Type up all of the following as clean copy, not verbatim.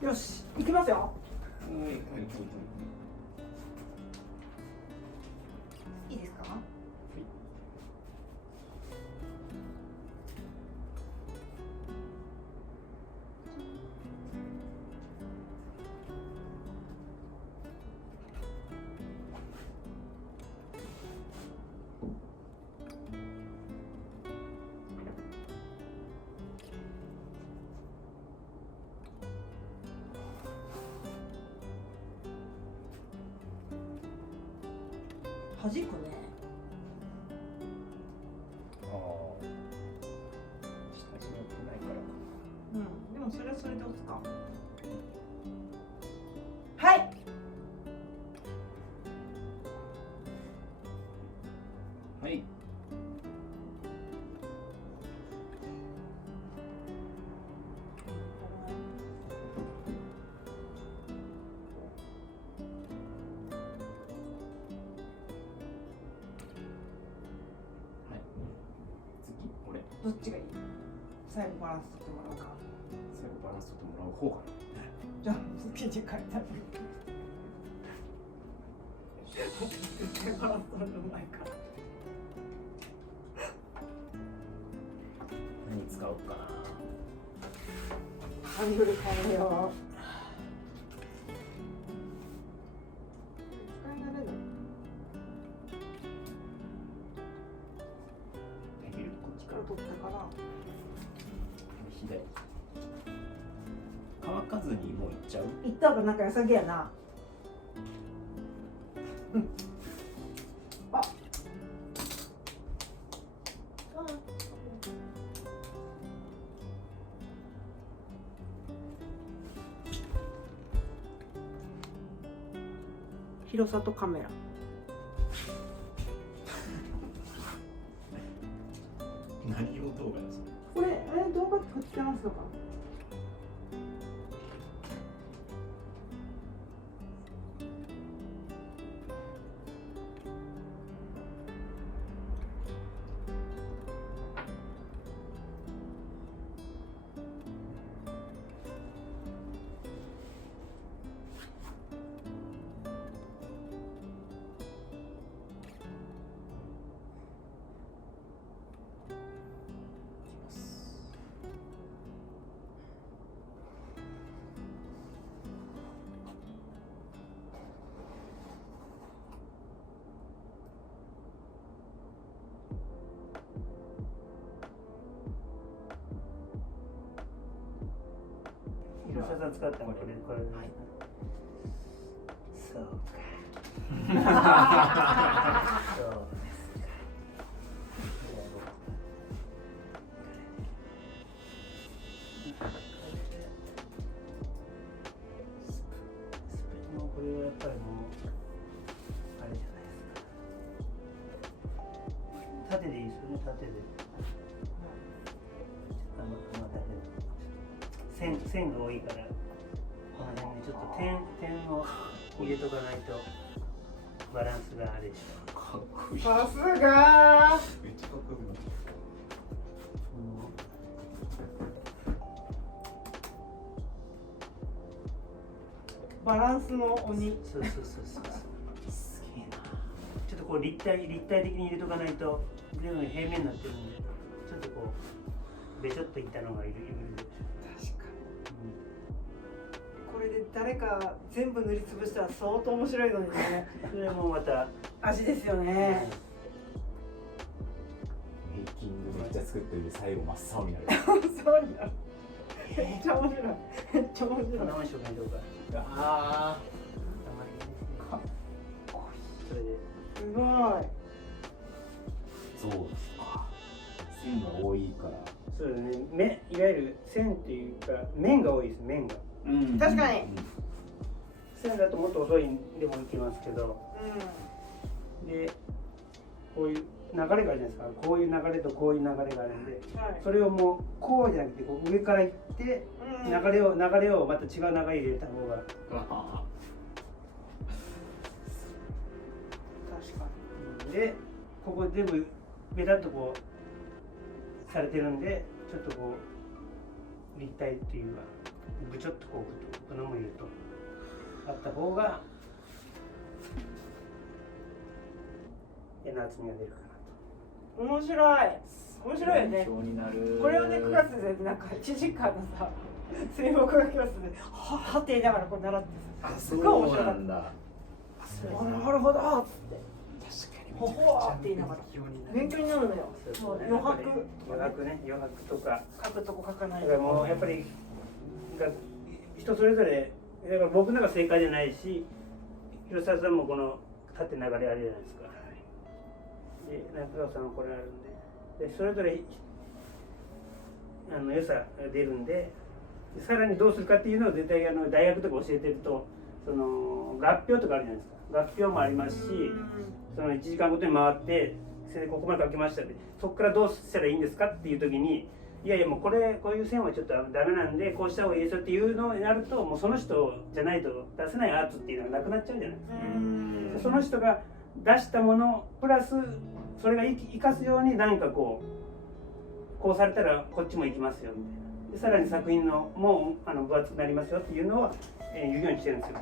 よし、行きますよ。いいですか？弾くね。ああ、下地がってないからか。うん、でもそれはそれで押すか。はい。はい。どっちがいい？最後バランス取ってもらおうか。最後バランス取ってもらう方かな。じゃあ次に書いてある。絶対バランス取るのうまいから。何使おうかな。ハンドル変えよう。使い慣れない。できる？こっちかから取ったから。左。乾かずにもういっちゃう？いった方がなんか良さげやな。うん。あ。広さとカメラ。何用動画ですか？これ動画撮ってますのか。広瀬さん使ったのこれ、はい、そうかそうですか。もうこれはやっぱりもうあれじゃないですか。縦でいいですよね、縦で。線が多いから、この辺にちょっと点を入れとかないとバランスがあれでしょ。かっこいい。さすがー。めっちゃかっこよくなった。バランスの鬼。そうすげえな。ちょっとこう立体的に入れとかないと全部平面になってるんで、ちょっとこうべちょっといったのがいるでしょ。確かに、これで誰か全部塗りつぶしたら相当面白いのにね。それもまた味ですよね。メイキングめっちゃ作ってるで最後真っ青になる。そうになる。めっちゃ面白い。めっちゃ面白い。こんなもんしとかにどうか。ああ。それで。すごい。そうですか。線が多いから。そうですね。いわゆる線っていうか面が多いです。面が。確かに。線だともっと遅いでもいけますけど。で、こういう流れがあるじゃないですか。こういう流れとこういう流れがあるんで、はい、それをもうこうじゃなくてこう上から行って、流れをまた違う流れ入れた方が。確かに。で、ここ全部ベタっとこうされてるんで、ちょっとこう立体っていうかぶちょっとこう布も入れるとあった方が絵の厚みが出るかなと。面白い面白いよね。勉強になる。これをね9月でなんか1時間のさ水墨画教室ではって言いながらこう習ってさ、あ、すごい面そう白かった。なんだ。なるほどっつって確ほほーって言いながら勉強になるのよ。もう余白余白ね、余白とか書くとこ書かないとだからもうやっぱり人それぞれだから僕のが正解じゃないし広沢さんもこの縦流れあるじゃないですか。で中川さんもこれあるんでそれぞれ良さが出るんでさらにどうするかっていうのを絶対大学とか教えてるとその合評とかあるじゃないですか。合評もありますしその1時間ごとに回ってそれでここまで書きましたってそこからどうしたらいいんですかっていう時にいやいやもうこういう線はちょっとダメなんでこうした方がいいですよっていうのになるともうその人じゃないと出せないアートっていうのがなくなっちゃうじゃないですか。その人が出したものプラスそれが生かすように何かこうされたらこっちも行きますよみたいなでさらに作品のもう分厚くなりますよっていうのは、言うようにしてるんですよ。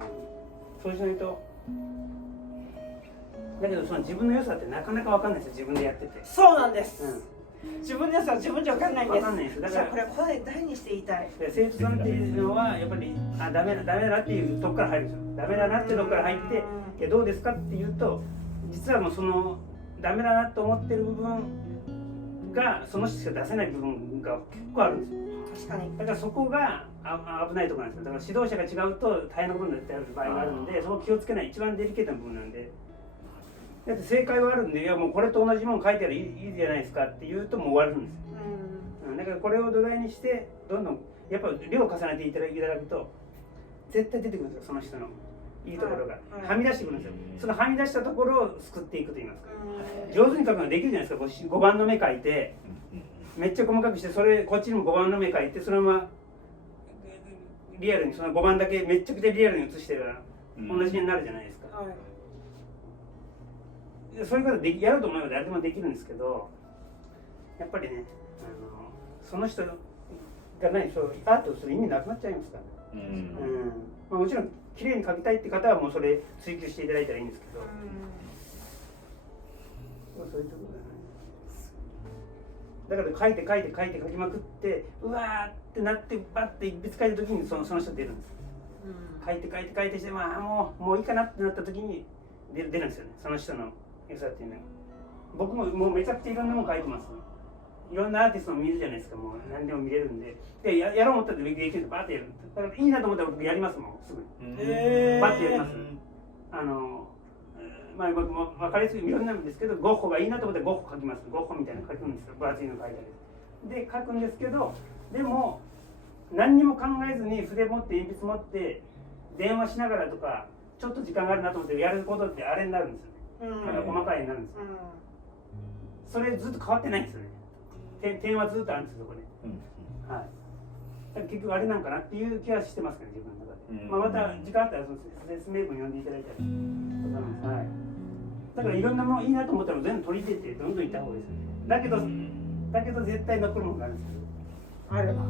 そうしないとだけどその自分の良さってなかなか分かんないですよ自分でやってて。そうなんです、自分の良さは自分じゃ分かんないんです。分かんないですだからこれ誰にして言いたい。で生徒さんっていうのはやっぱりダメだっていうとこから入るんですよ。ダメだなっていうとこから入っていやどうですかっていうと実はもうそのダメだなと思ってる部分がその人しか出せない部分が結構あるんですよ。確かに。だからそこが危ないところなんですよ。だから指導者が違うと大変なことになってある場合があるのでそこを気をつけない一番デリケートな部分なんで。だって正解はあるんでいやもうこれと同じもの書いてあるいいじゃないですかって言うともう終わるんですよ。だからこれを土台にしてどんどんやっぱ量を重ねていただくと絶対出てくるんですよその人のいいところが、はみ出してくるんですよ。そのはみ出したところを救っていくと言いますか上手に書くのができるじゃないですか。5番の目書いてめっちゃ細かくしてそれこっちにも5番の目書いてそのままリアルにその5番だけめっちゃくちゃリアルに写してるから同じになるじゃないですか。そういうことやろうと思えば誰でもできるんですけどやっぱりねその人がそうアートをする意味なくなっちゃいますからね。まあ、もちろん綺麗に描きたいって方はもうそれ追求していただいたらいいんですけど、そういうところだね。だから書いて書きまくってうわーってなってバッて一筆書いた時にその人出るんです。書いてしてまあもういいかなってなった時に出るんですよねその人の良さっていうのが。僕ももうめちゃくちゃいろんなもの書いてます。いろんなアーティストも見るじゃないですか。もう何でも見れるんでやろう思ったらできるとバーってやる。だからいいなと思ったら僕やりますもんすぐに。バッてやります。まあ分かりやすいいろんなんですけどゴッホがいいなと思ったらゴッホ書きます。ゴッホみたいなの書くんですよ。分厚いの書いたりで書くんですけどでも何にも考えずに筆持って鉛筆持って電話しながらとかちょっと時間があるなと思ってやることってあれになるんですよね。細かい絵になるんですよ。それずっと変わってないんですよね。点はずっとあるんですよそこで。はい。だから結局あれなんかなっていう気はしてますね自分の中で。まあまた時間あったらその説明文読んでいただいたりとかなんです。はい。だからいろんなものいいなと思ったら全部取り入れてどんどんいった方がいいですよね。だけど絶対残るものがあるんですよ。あれば。